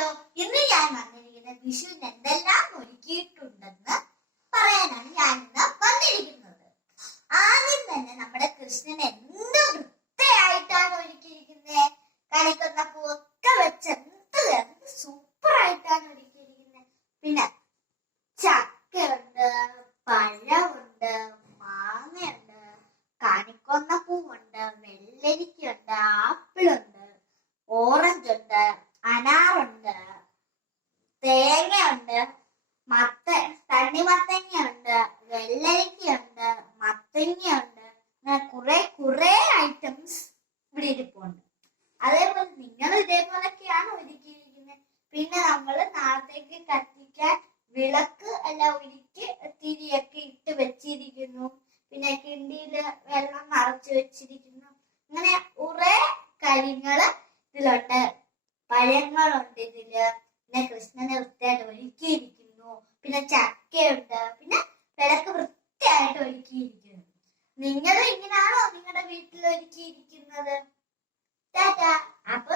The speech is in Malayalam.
ഹലോ, ഇന്ന് ഞാൻ വന്നിരിക്കുന്ന വിഷുവിന് എന്തെല്ലാം ഒരുക്കിയിട്ടുണ്ടെന്ന് പറയാനാണ് ഞാൻ ഇന്ന് വന്നിരിക്കുന്നത്. ആദ്യം തന്നെ നമ്മുടെ കൃഷ്ണൻ എന്ത് വൃത്തിയായിട്ടാണ് ഒരുക്കിയിരിക്കുന്നത്. കണിക്കൊന്ന പൂവൊക്കെ വെച്ച് എന്ത് സൂപ്പർ ആയിട്ടാണ് ഒരുക്കിയിരിക്കുന്നത്. പിന്നെ ചക്കയുണ്ട്, പഴമുണ്ട്, മാങ്ങയുണ്ട്, കണിക്കൊന്ന പൂവുണ്ട്, വെള്ളരിക്കയുണ്ട്, ആപ്പിളുണ്ട്, ഓറഞ്ച് ഉണ്ട്, അനാറുണ്ട്, തേങ്ങയുണ്ട്, തണ്ണിമത്തങ്ങയുണ്ട്, വെള്ളരിക്കയുണ്ട്, മത്തങ്ങയുണ്ട്. അങ്ങനെ കുറെ ഐറ്റംസ് ഇവിടെ ഇരിപ്പുണ്ട്. അതേപോലെ നിങ്ങൾ ഇതേപോലൊക്കെയാണ് ഒരുക്കിയിരിക്കുന്നത്. പിന്നെ നമ്മൾ നാളത്തേക്ക് കത്തിക്കാൻ വിളക്ക് എല്ലാം ഒരുക്കി തിരിയൊക്കെ ഇട്ട് വെച്ചിരിക്കുന്നു. പിന്നെ കിണ്ടിയില് വെള്ളം നിറച്ചു വെച്ചിരിക്കുന്നു. അങ്ങനെ കുറെ കാര്യങ്ങള് ഇതിലുണ്ട്. പഴങ്ങളുണ്ട് ഇതില്. പിന്നെ കൃഷ്ണനെ വൃത്തിയായിട്ട് ഒരുക്കിയിരിക്കുന്നു. പിന്നെ ചക്കയുണ്ട്. പിന്നെ വിളക്ക് വൃത്തിയായിട്ട് ഒരുക്കിയിരിക്കുന്നു. നിങ്ങളും ഇങ്ങനാണോ നിങ്ങളുടെ വീട്ടിൽ ഒരുക്കിയിരിക്കുന്നത്? ടാറ്റാ. അപ്പൊ